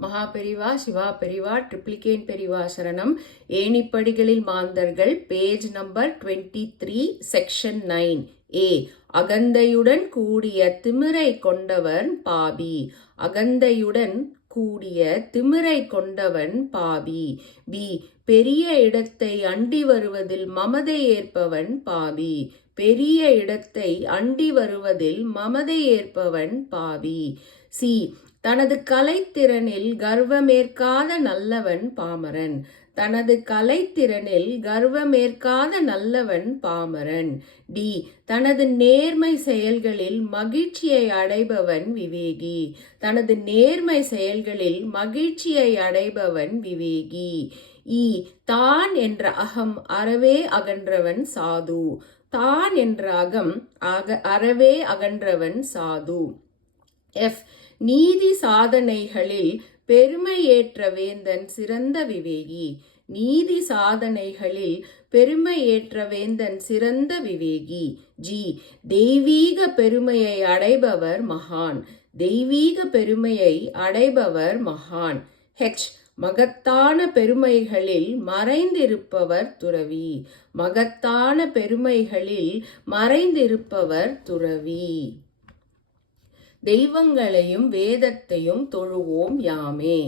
மகா பெரிவா, சிவா பெரிவா, ட்ரிப்ளிகேன் பெரிவா சரணம். ஏணிப்படிகளில் மாந்தர்கள், பேஜ் நம்பர் 23, செக்ஷன் 9 ஏ. அகந்தையுடன் கூடிய திமிரை கொண்டவன் பாவி. அகந்தையுடன் கூடிய திமிரை கொண்டவன் பாவி. பி. பெரிய இடத்தை அண்டி வருவதில் மமதை ஏற்பவன் பாவி. பெரிய இடத்தை அண்டி வருவதில் மமதை ஏற்பவன் பாவி. சி. தனது கலைத்திறனில் கர்வமேற்காத நல்லவன் பாமரன். தனது கலைத்திறனில் கர்வமேற்காத நல்லவன் பாமரன். டி. தனது நேர்மை செயல்களில் மகிழ்ச்சியை அடைபவன் விவேகி. தனது நேர்மை செயல்களில் மகிழ்ச்சியை அடைபவன் விவேகி. இ. தான் என்ற அகம் அறவே அகன்றவன் சாது. தான் என்ற அகம் அறவே அகன்றவன் சாது. எஃப். நீதி சாதனைகளில் பெருமை ஏற்ற வேந்தன் சிறந்த விவேகி. நீதி சாதனைகளில் பெருமை ஏற்ற வேந்தன் சிறந்த விவேகி. ஜி. தெய்வீக பெருமையை அடைபவர் மகான். தெய்வீக பெருமையை அடைபவர் மகான். ஹெச். மகத்தான பெருமைகளில் மறைந்திருப்பவர் துறவி. மகத்தான பெருமைகளில் மறைந்திருப்பவர் துறவி. தெய்வங்களையும் வேதத்தையும் தொழுவோம் யாமே.